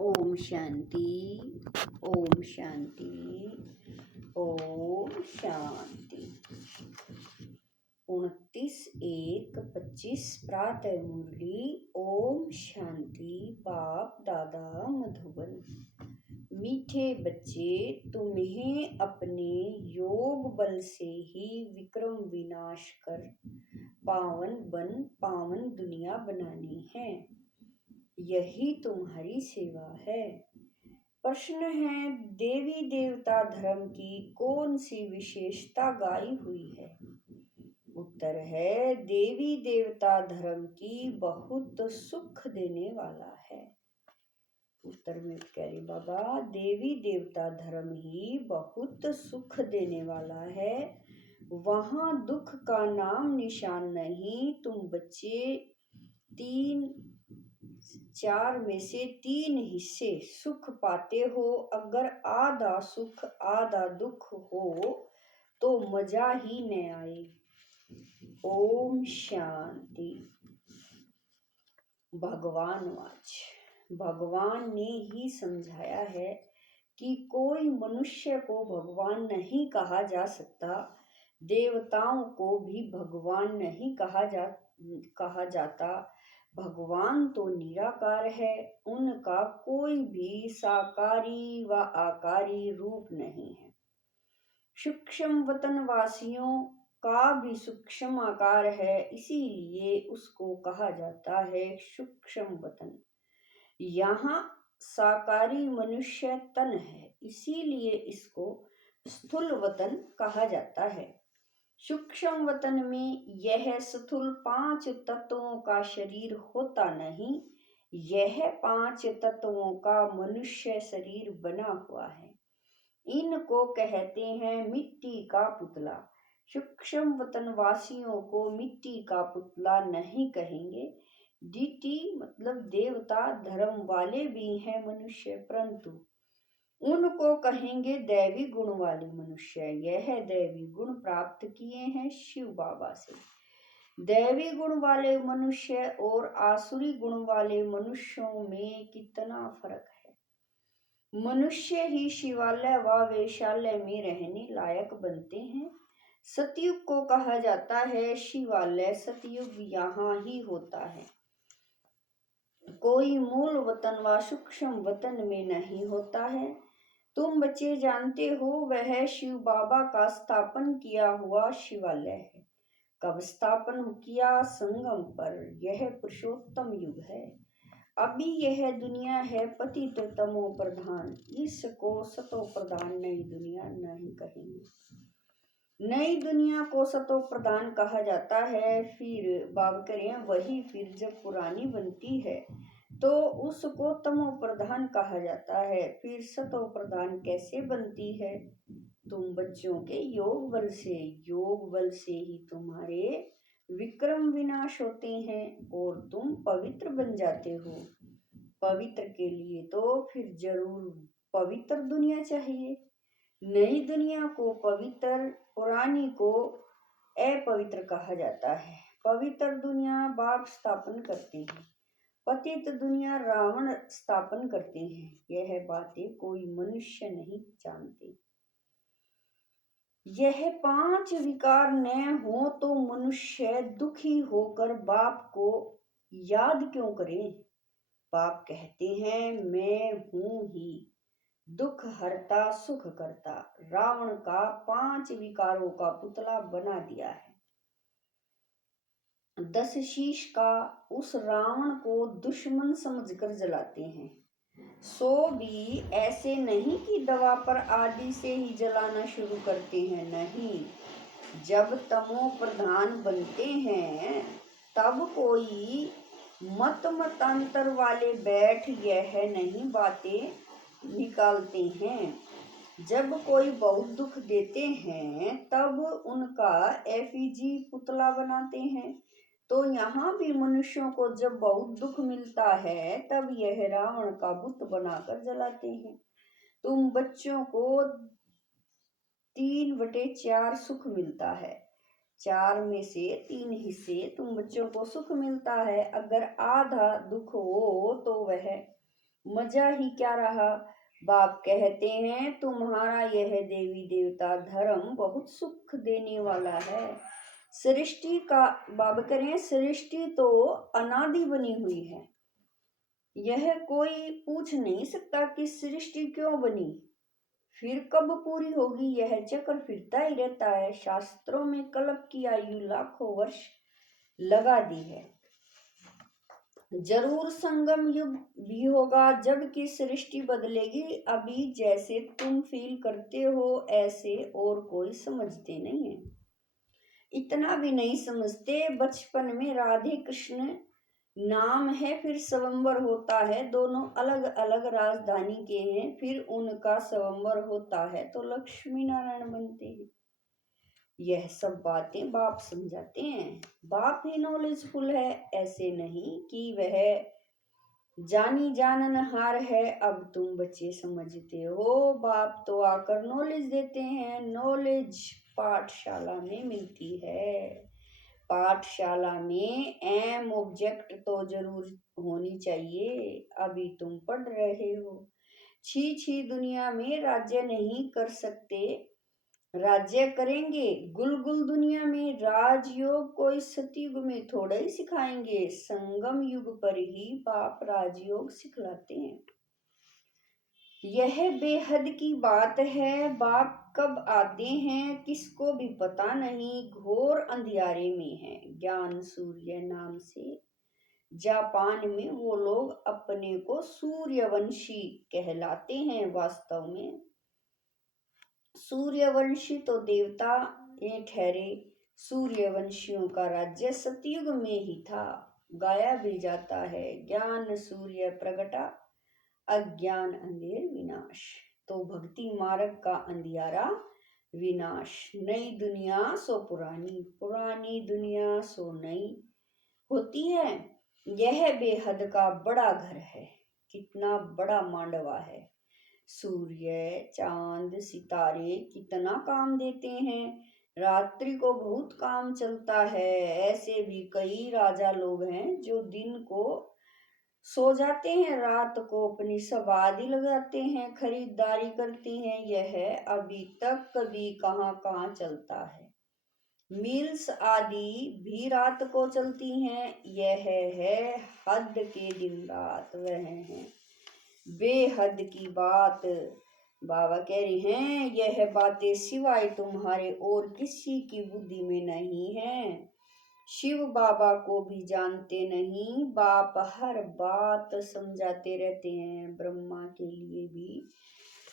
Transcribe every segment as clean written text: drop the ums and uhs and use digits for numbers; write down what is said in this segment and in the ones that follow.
ओम शांति। ओम शांति। ओम शांति। 29/1/25 प्रातः मुरली। ओम शांति। बाप दादा मधुबन। मीठे बच्चे, तुम्हें अपने योग बल से ही विक्रम विनाश कर पावन दुनिया बनानी है। यही तुम्हारी सेवा है। प्रश्न है, देवी देवता धर्म की कौन सी विशेषता गाई हुई है? उत्तर है, देवी देवता धर्म की बहुत सुख देने वाला है। उत्तर में कह रही बाबा, देवी देवता धर्म ही बहुत सुख देने वाला है। वहां दुख का नाम निशान नहीं। तुम बच्चे 4 में से 3 हिस्से सुख पाते हो। अगर आधा सुख आधा दुख हो तो मजा ही न आए। ओम शांति। भगवान ने ही समझाया है कि कोई मनुष्य को भगवान नहीं कहा जा सकता। देवताओं को भी भगवान नहीं कहा जाता। भगवान तो निराकार है। उनका कोई भी साकारी व आकारी रूप नहीं है। सूक्ष्म वतन वासियों का भी सूक्ष्म आकार है, इसीलिए उसको कहा जाता है सूक्ष्म वतन। यहाँ साकारी मनुष्य तन है, इसीलिए इसको स्थूल वतन कहा जाता है। सूक्ष्म वतन में यह स्थूल 5 तत्वों का शरीर होता नहीं। यह 5 तत्वों का मनुष्य शरीर बना हुआ है। इनको कहते हैं मिट्टी का पुतला। सूक्ष्म वतन वासियों को मिट्टी का पुतला नहीं कहेंगे। डीटी मतलब देवता धर्म वाले भी हैं मनुष्य, परंतु उनको कहेंगे दैवी गुण वाले मनुष्य। यह दैवी गुण प्राप्त किए हैं शिव बाबा से। दैवी गुण वाले मनुष्य और आसुरी गुण वाले मनुष्यों में कितना फर्क है। मनुष्य ही शिवालय व वेश्यालय में रहने लायक बनते हैं। सतयुग को कहा जाता है शिवालय। सतयुग यहाँ ही होता है, कोई मूल वतन व सूक्ष्म वतन में नहीं होता है। तुम बच्चे जानते हो, वह शिव बाबा का स्थापन किया हुआ शिवालय है। कब स्थापन किया? संगम पर। यह पुरुषोत्तम युग है। अभी यह दुनिया है पतित तमो प्रधान। इसको सतो प्रधान नई दुनिया नहीं कहेंगे। नई दुनिया को सतो प्रधान कहा जाता है। फिर बाब करें वही, फिर जब पुरानी बनती है तो उसको तमो प्रधान कहा जाता है। फिर सतो प्रधान कैसे बनती है? तुम बच्चों के योग बल से ही तुम्हारे विक्रम विनाश होते हैं और तुम पवित्र बन जाते हो। पवित्र के लिए तो फिर जरूर पवित्र दुनिया चाहिए। नई दुनिया को पवित्र, पुरानी को अपवित्र कहा जाता है। पवित्र दुनिया बाप स्थापन करते हैं, पतित दुनिया रावण स्थापन करते हैं। यह बातें कोई मनुष्य नहीं जानते। यह 5 विकार न हो तो मनुष्य दुखी होकर बाप को याद क्यों करे? बाप कहते हैं, मैं हूं ही दुख हरता सुख करता। रावण का 5 विकारों का पुतला बना दिया है। 10 शीश का उस रावण को दुश्मन समझकर जलाते हैं। सो भी ऐसे नहीं कि दवा पर आदि से ही जलाना शुरू करते हैं। नहीं, जब तमो प्रधान बनते हैं तब कोई मतांतर वाले बैठ यह नहीं बातें निकालते हैं। जब कोई बहुत दुख देते हैं तब उनका एफिजी पुतला बनाते हैं। तो यहाँ भी मनुष्यों को जब बहुत दुख मिलता है तब यह रावण का बुत बनाकर जलाते हैं। तुम बच्चों को 3/4 सुख मिलता है। 4 में से 3 हिस्से तुम बच्चों को सुख मिलता है। अगर आधा दुख हो तो वह मजा ही क्या रहा। बाप कहते हैं तुम्हारा यह देवी देवता धर्म बहुत सुख देने वाला है। सृष्टि का बाब करें, सृष्टि तो अनादि बनी हुई है। यह कोई पूछ नहीं सकता कि सृष्टि क्यों बनी, फिर कब पूरी होगी। यह चक्र फिरता ही रहता है। शास्त्रों में कल्प की आयु लाखों वर्ष लगा दी है। जरूर संगम युग भी होगा जबकि सृष्टि बदलेगी। अभी जैसे तुम फील करते हो ऐसे और कोई समझते नहीं है। इतना भी नहीं समझते। बचपन में राधे कृष्ण नाम है, फिर स्वयंवर होता है। दोनों अलग अलग राजधानी के हैं, फिर उनका स्वयंवर होता है तो लक्ष्मी नारायण बनते हैं। यह सब बातें बाप समझाते हैं। बाप ही नॉलेजफुल है, ऐसे नहीं कि वह जानी जाननहार है। अब तुम बच्चे समझते हो। बाप तो आकर नॉलेज देते हैं। नॉलेज पाठशाला में मिलती है। पाठशाला में एम ऑब्जेक्ट तो जरूर होनी चाहिए। अभी तुम पढ़ रहे हो। छी छी दुनिया में राज्य नहीं कर सकते, राज्य करेंगे गुलगुल दुनिया में। राजयोग को इस सतयुग में थोड़ा ही सिखाएंगे, संगम युग पर ही बाप राजयोग सिखलाते हैं। यह बेहद की बात है। बाप कब आते हैं किसको भी पता नहीं। घोर अंधियारे में है। ज्ञान सूर्य नाम से जापान में वो लोग अपने को सूर्यवंशी कहलाते हैं। वास्तव में सूर्यवंशी तो देवता ये ठहरे। सूर्यवंशियों का राज्य सतयुग में ही था। गाया भी जाता है, ज्ञान सूर्य प्रगटा अज्ञान अंधेर विनाश। तो भक्ति मार्ग का अंधियारा विनाश। नई दुनिया सो पुरानी, पुरानी दुनिया सो नई होती है। यह बेहद का बड़ा घर है। कितना बड़ा मांडवा है। सूर्य चांद सितारे कितना काम देते हैं। रात्रि को बहुत काम चलता है। ऐसे भी कई राजा लोग हैं जो दिन को सो जाते हैं, रात को अपनी सवारी लगाते हैं, खरीदारी करते हैं। यह अभी तक कभी कहाँ कहाँ चलता है। मिल्स आदि भी रात को चलती हैं। यह है हद के दिन रात, वह है बेहद की बात। बाबा कह रहे हैं यह बातें सिवाय तुम्हारे और किसी की बुद्धि में नहीं है। शिव बाबा को भी जानते नहीं। बाप हर बात समझाते रहते हैं। ब्रह्मा के लिए भी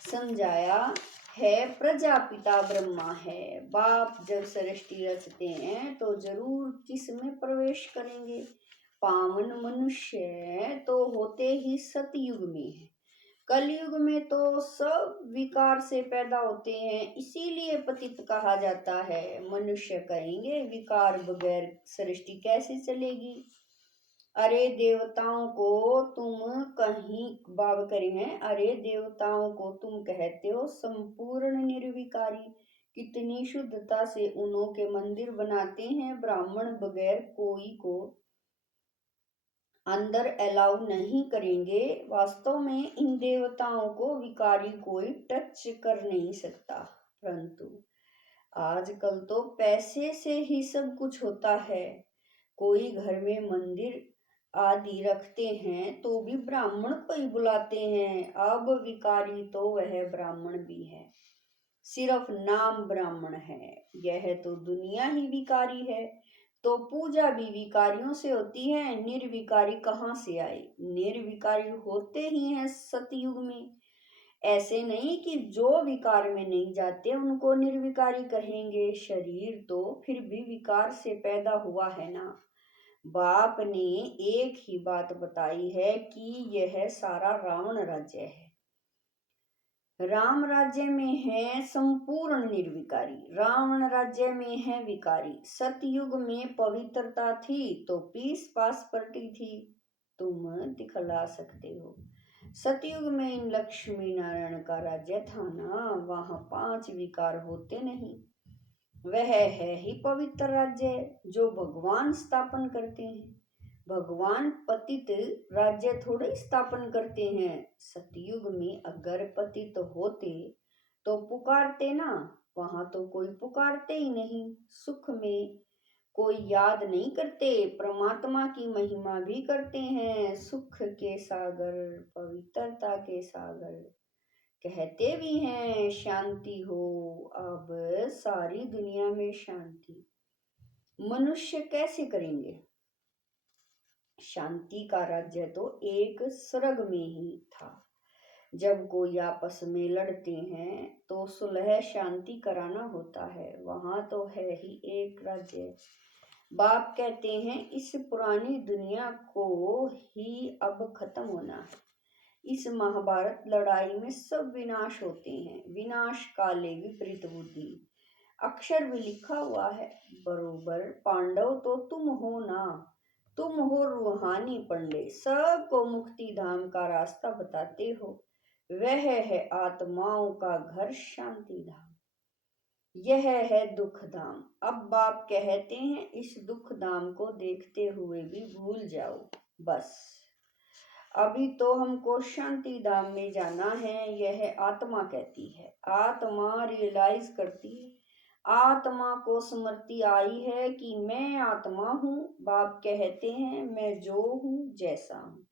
समझाया है। प्रजापिता ब्रह्मा है। बाप जब सृष्टि रचते हैं तो जरूर किसमें प्रवेश करेंगे। पावन मनुष्य तो होते ही सतयुग में है। कलयुग में तो सब विकार से पैदा होते हैं, इसीलिए पतित कहा जाता है। मनुष्य कहेंगे विकार बगैर सृष्टि कैसे चलेगी। अरे देवताओं को तुम कहीं बाब करे हैं। अरे देवताओं को तुम कहते हो संपूर्ण निर्विकारी। कितनी शुद्धता से उन्हों के मंदिर बनाते हैं। ब्राह्मण बगैर कोई को अंदर अलाउ नहीं करेंगे। वास्तव में इन देवताओं को विकारी कोई टच कर नहीं सकता। परंतु आजकल तो पैसे से ही सब कुछ होता है। कोई घर में मंदिर आदि रखते हैं तो भी ब्राह्मण को ही बुलाते हैं। अब विकारी तो वह ब्राह्मण भी है, सिर्फ नाम ब्राह्मण है। यह तो दुनिया ही विकारी है। तो पूजा भी विकारियों से होती है। निर्विकारी कहाँ से आई। निर्विकारी होते ही हैं सतयुग में। ऐसे नहीं कि जो विकार में नहीं जाते उनको निर्विकारी कहेंगे। शरीर तो फिर भी विकार से पैदा हुआ है ना। बाप ने एक ही बात बताई है कि यह सारा रावण राज्य है। राम राज्य में है संपूर्ण निर्विकारी, रावण राज्य में है विकारी। सतयुग में पवित्रता थी तो पीस पास पलटी थी, तुम दिखला सकते हो। सतयुग में इन लक्ष्मी नारायण का राज्य था ना, वहां 5 विकार होते नहीं। वह है ही पवित्र राज्य जो भगवान स्थापन करते हैं। भगवान पतित राज्य थोड़े स्थापन करते हैं। सतयुग में अगर पतित होते तो पुकारते ना, वहां तो कोई पुकारते ही नहीं। सुख में कोई याद नहीं करते, परमात्मा की महिमा भी करते हैं। सुख के सागर, पवित्रता के सागर, कहते भी हैं शांति हो, अब सारी दुनिया में शांति। मनुष्य कैसे करेंगे? शांति का राज्य तो एक स्वर्ग में ही था। जब कोई आपस में लड़ते हैं तो सुलह शांति कराना होता है, वहां तो है ही एक राज्य। बाप कहते हैं इस पुरानी दुनिया को ही अब खत्म होना है। इस महाभारत लड़ाई में सब विनाश होते हैं। विनाश काले विपरीत बुद्धि, अक्षर में लिखा हुआ है। बरोबर पांडव तो तुम हो ना, तुम हो रूहानी पंडे, सबको मुक्ति धाम का रास्ता बताते हो। वह है आत्माओं का घर शांति धाम, यह है दुख धाम। अब बाप कहते हैं इस दुख धाम को देखते हुए भी भूल जाओ बस। अभी तो हमको शांति धाम में जाना है, यह आत्मा कहती है। आत्मा रियलाइज करती है, आत्मा को स्मृति आई है कि मैं आत्मा हूँ। बाप कहते हैं मैं जो हूँ जैसा हूँ,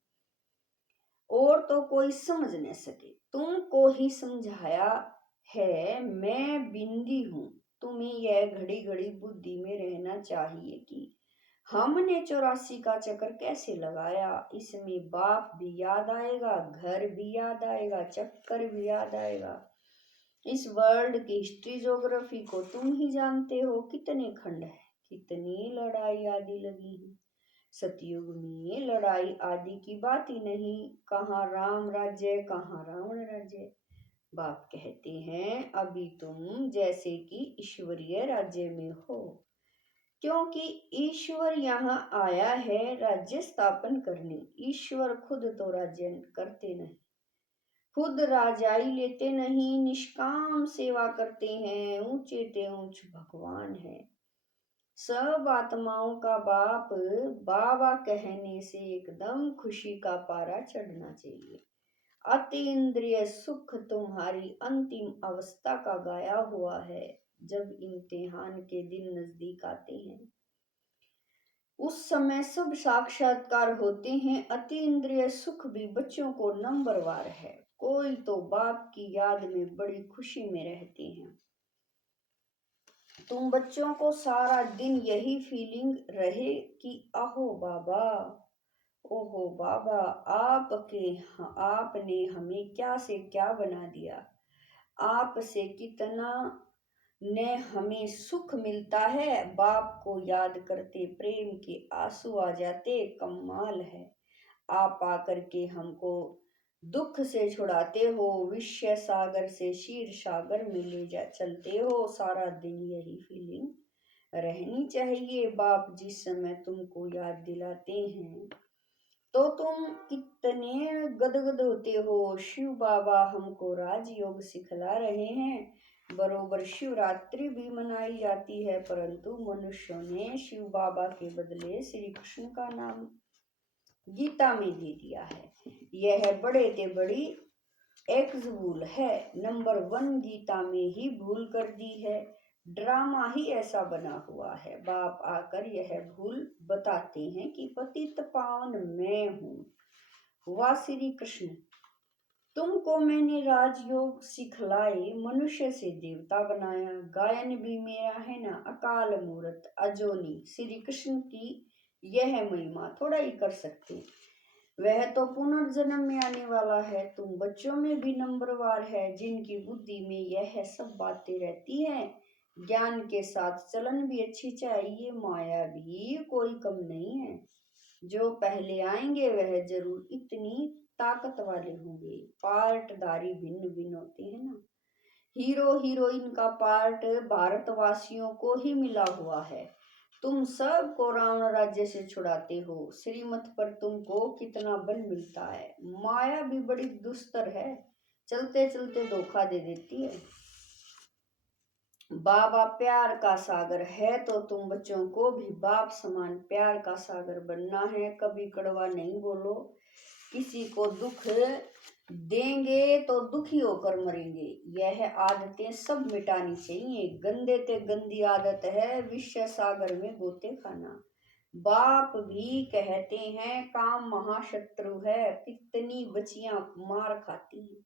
और तो कोई समझ न सके। तुमको ही समझाया है मैं बिंदी हूँ। तुम्हें यह घड़ी घड़ी बुद्धि में रहना चाहिए कि हमने 84 का चक्कर कैसे लगाया। इसमें बाप भी याद आएगा, घर भी याद आएगा, चक्कर भी याद आएगा। इस वर्ल्ड की हिस्ट्री ज्योग्राफी को तुम ही जानते हो, कितने खंड है, कितनी लड़ाई आदि लगी है। सतयुग में लड़ाई आदि की बात ही नहीं, कहाँ राम राज्य कहाँ रावण राज्य। बाप कहते हैं अभी तुम जैसे कि ईश्वरीय राज्य में हो, क्योंकि ईश्वर यहाँ आया है राज्य स्थापन करने। ईश्वर खुद तो राज्य करते नहीं, खुद राजाई लेते नहीं, निष्काम सेवा करते हैं। ऊंचे ते ऊंच भगवान है। सब आत्माओं का बाप बाबा कहने से एकदम खुशी का पारा चढ़ना चाहिए। अति इंद्रिय सुख तुम्हारी अंतिम अवस्था का गाया हुआ है। जब इम्तिहान के दिन नजदीक आते हैं उस समय सब साक्षात्कार होते हैं। अति इंद्रिय सुख भी बच्चों को नंबरवार है। कोई तो बाप की याद में बड़ी खुशी में रहते हैं। तुम बच्चों को सारा दिन यही फीलिंग रहे कि आहो बाबा, ओहो बाबा, आपने हमें क्या से क्या बना दिया। आपसे कितना ने हमें सुख मिलता है। बाप को याद करते प्रेम के आंसू आ जाते। कमाल है, आप आकर के हमको दुख से छुड़ाते हो, विश्व सागर से क्षीर सागर में ले जा चलते हो। सारा दिन यही फीलिंग रहनी चाहिए। बाप जिस समय तुमको याद दिलाते हैं तो तुम कितने गदगद होते हो। शिव बाबा हमको राजयोग सिखला रहे हैं। बरोबर शिवरात्रि भी मनाई जाती है, परंतु मनुष्यों ने शिव बाबा के बदले श्री कृष्ण का नाम गीता में दे दिया है। यह बड़े ते बड़ी एक्सभूल है। नंबर 1 गीता में ही भूल कर दी है। ड्रामा ही ऐसा बना हुआ है। बाप आकर यह भूल बताते हैं कि पतित पावन मैं हूँ। हुआ श्री कृष्ण, तुमको मैंने राजयोग सिखलाए, मनुष्य से देवता बनाया। गायन भी मेरा है ना, अकाल मूर्त अजोनी। श्री कृष्ण की यह महिमा थोड़ा ही कर सकते, वह तो पुनर्जन्म में आने वाला है। तुम बच्चों में भी नंबरवार है, जिनकी बुद्धि में यह सब बातें रहती हैं। ज्ञान के साथ चलन भी अच्छी चाहिए, माया भी कोई कम नहीं है। जो पहले आएंगे वह जरूर इतनी ताकत वाले होंगे। पार्टधारी भिन्न भिन्न होते हैं ना। हीरो हीरोइन का पार्ट भारतवासियों को ही मिला हुआ है। तुम सब को रावण राज्य से छुड़ाते हो। श्रीमत पर तुमको कितना बल मिलता है। माया भी बड़ी दुस्तर है, चलते चलते धोखा दे देती है। बाबा प्यार का सागर है तो तुम बच्चों को भी बाप समान प्यार का सागर बनना है। कभी कड़वा नहीं बोलो। किसी को दुख देंगे तो दुखी होकर मरेंगे। यह आदतें सब मिटानी चाहिए। गंदे ते गंदी आदत है विश्व सागर में गोते खाना। बाप भी कहते हैं काम महाशत्रु है, कितनी बच्चियां मार खाती हैं।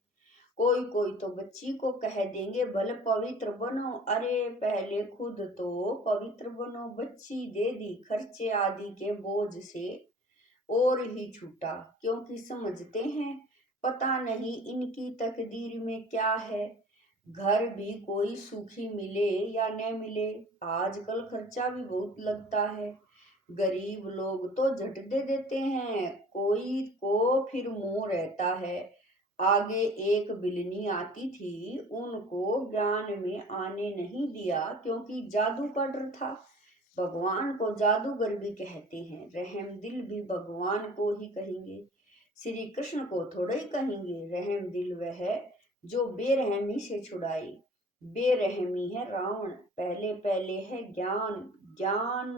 कोई कोई तो बच्ची को कह देंगे भले पवित्र बनो। अरे पहले खुद तो पवित्र बनो। बच्ची दे दी खर्चे आदि के बोझ से और ही छूटा, क्योंकि समझते हैं पता नहीं इनकी तकदीर में क्या है। घर भी कोई सुखी मिले या न मिले, आजकल खर्चा भी बहुत लगता है। गरीब लोग तो झट दे देते हैं, कोई को फिर मुंह रहता है। आगे एक बिल्ली आती थी, उनको ज्ञान में आने नहीं दिया क्योंकि जादू का डर था। भगवान को जादूगर भी कहते हैं, रहम दिल भी भगवान को ही कहेंगे। श्री कृष्ण को थोड़े ही कहेंगे। रहम दिल वह जो बेरहमी से छुड़ाए। बेरहमी है रावण, पहले पहले है ज्ञान। ज्ञान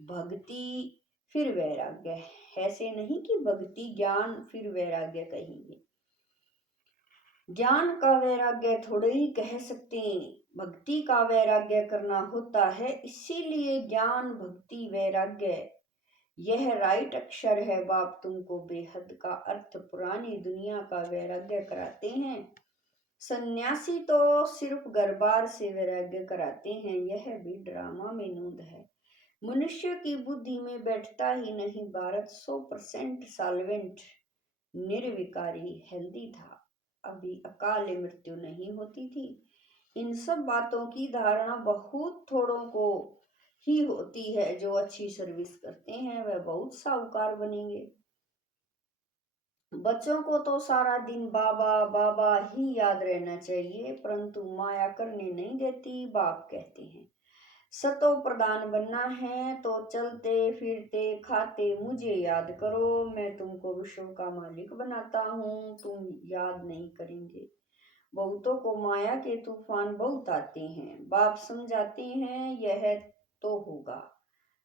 भक्ति फिर वैराग्य। ऐसे नहीं कि भक्ति ज्ञान फिर वैराग्य कहेंगे। ज्ञान का वैराग्य थोड़े ही कह सकते हैं, भक्ति का वैराग्य करना होता है। इसीलिए ज्ञान भक्ति वैराग्य यह राइट अक्षर है। बाप तुमको बेहद का अर्थ पुरानी दुनिया का वैराग्य कराते हैं। सन्यासी तो सिर्फ गरबार से वैराग्य कराते हैं, यह भी ड्रामा में नूंद है। मनुष्य की बुद्धि में बैठता ही नहीं। भारत 100% सॉल्वेंट निर्विकारी हेल्दी था, अभी अकाल मृत्यु नहीं होती थी। इन सब बातों की धारणा बहुत थोड़ों को ही होती है। जो अच्छी सर्विस करते हैं वह बहुत साहूकार बनेंगे। बच्चों को तो सारा दिन बाबा बाबा ही याद रहना चाहिए, परंतु माया करने नहीं देती। बाप कहते हैं सतो प्रधान बनना है तो चलते फिरते खाते मुझे याद करो। मैं तुमको विश्व का मालिक बनाता हूँ, तुम याद नहीं करेंगे। बहुतों को माया के तूफान बहुत आते हैं। बाप समझाते हैं यह तो होगा।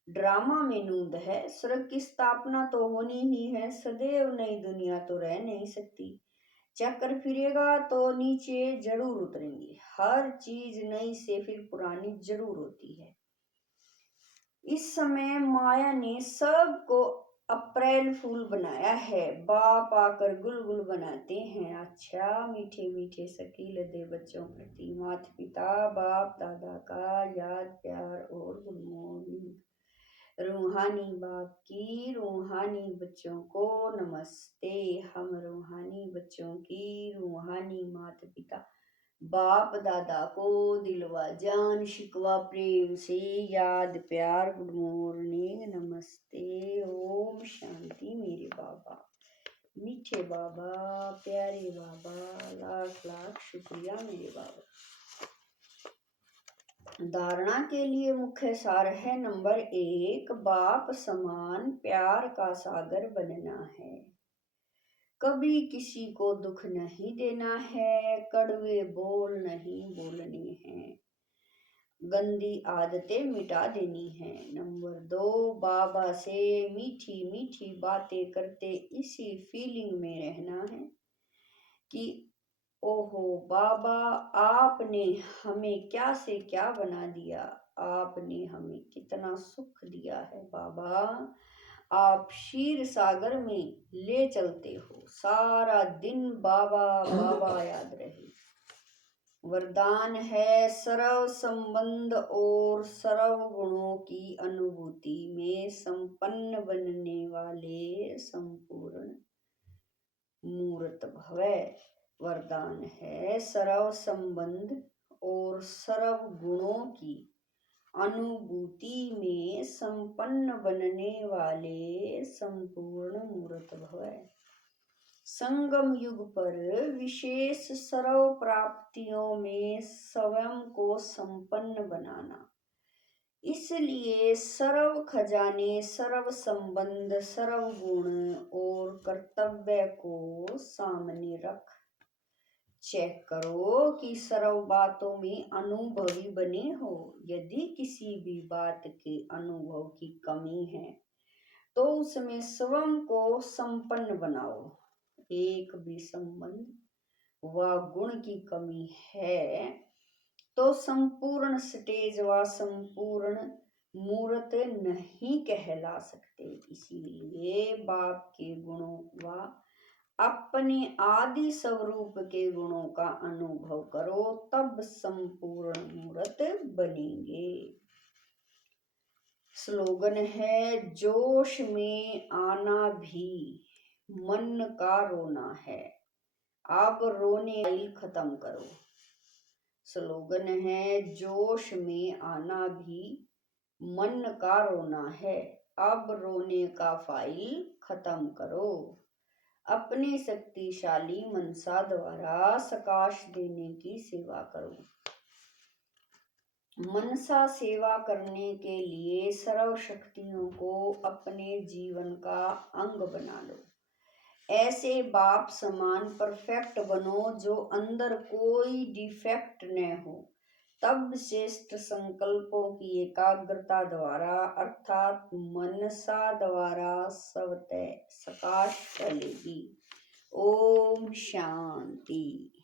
ड्रामा में नूंद है। स्वर्ग की स्थापना तो होनी ही है, सदैव नई दुनिया तो रह नहीं सकती। चक्कर फिरेगा तो नीचे जरूर उतरेंगे। हर चीज नई से फिर पुरानी जरूर होती है। इस समय माया ने सबको अप्रैल फूल बनाया है। बाप आकर गुलगुल बनाते हैं। अच्छा मीठे मीठे शकील दे बच्चों प्रति माता पिता बाप दादा का याद प्यार और गुड मॉर्निंग। रूहानी बाप की रूहानी बच्चों को नमस्ते। हम रूहानी बच्चों की रूहानी माता पिता बाप दादा को दिलवा जान शिकवा प्रेम से याद प्यार गुड मॉर्निंग नमस्ते ओम शांति। मेरे बाबा मीठे बाबा प्यारे बाबा लाख लाख शुक्रिया मेरे बाबा। धारणा के लिए मुख्य सार है नंबर 1, बाप समान प्यार का सागर बनना है। कभी किसी को दुख नहीं देना है। कड़वे बोल नहीं बोलने हैं। गंदी आदतें मिटा देनी है। नंबर 2, बाबा से मीठी मीठी बातें करते इसी फीलिंग में रहना है कि ओहो बाबा आपने हमें क्या से क्या बना दिया। आपने हमें कितना सुख दिया है बाबा। आप क्षीर सागर में ले चलते हो। सारा दिन बाबा बाबा याद रहे। वरदान है सर्व संबंध और सर्व गुणों की अनुभूति में संपन्न बनने वाले संपूर्ण मूर्त भव। वरदान है सर्व संबंध और सर्व गुणों की अनुभूति में संपन्न बनने वाले संपूर्ण मूर्त भव। संगम युग पर विशेष सर्व प्राप्तियों में स्वयं को संपन्न बनाना। इसलिए सर्व खजाने सर्व संबंध सर्व गुण और कर्तव्य को सामने रख चेक करो कि सर्व बातों में अनुभवी बने हो। यदि किसी भी बात के अनुभव की कमी है तो उसमें स्वयं को संपन्न बनाओ। एक भी संबंध व गुण की कमी है तो संपूर्ण स्टेज व संपूर्ण मूर्त नहीं कहला सकते। इसीलिए बाप के गुणों व अपने आदि स्वरूप के गुणों का अनुभव करो, तब संपूर्ण मूर्त बनेंगे। स्लोगन है, जोश में आना भी मन का रोना है, अब रोने खत्म करो। स्लोगन है, जोश में आना भी मन का रोना है, अब रोने का फाइल खत्म करो। अपने शक्तिशाली मनसा द्वारा सकाश देने की सेवा करो। मनसा सेवा करने के लिए सर्व शक्तियों को अपने जीवन का अंग बना लो। ऐसे बाप समान परफेक्ट बनो जो अंदर कोई डिफेक्ट न हो। तब श्रेष्ठ संकल्पों की एकाग्रता द्वारा अर्थात मनसा द्वारा स्वतः सकाश फैलेगी। ओम शांति।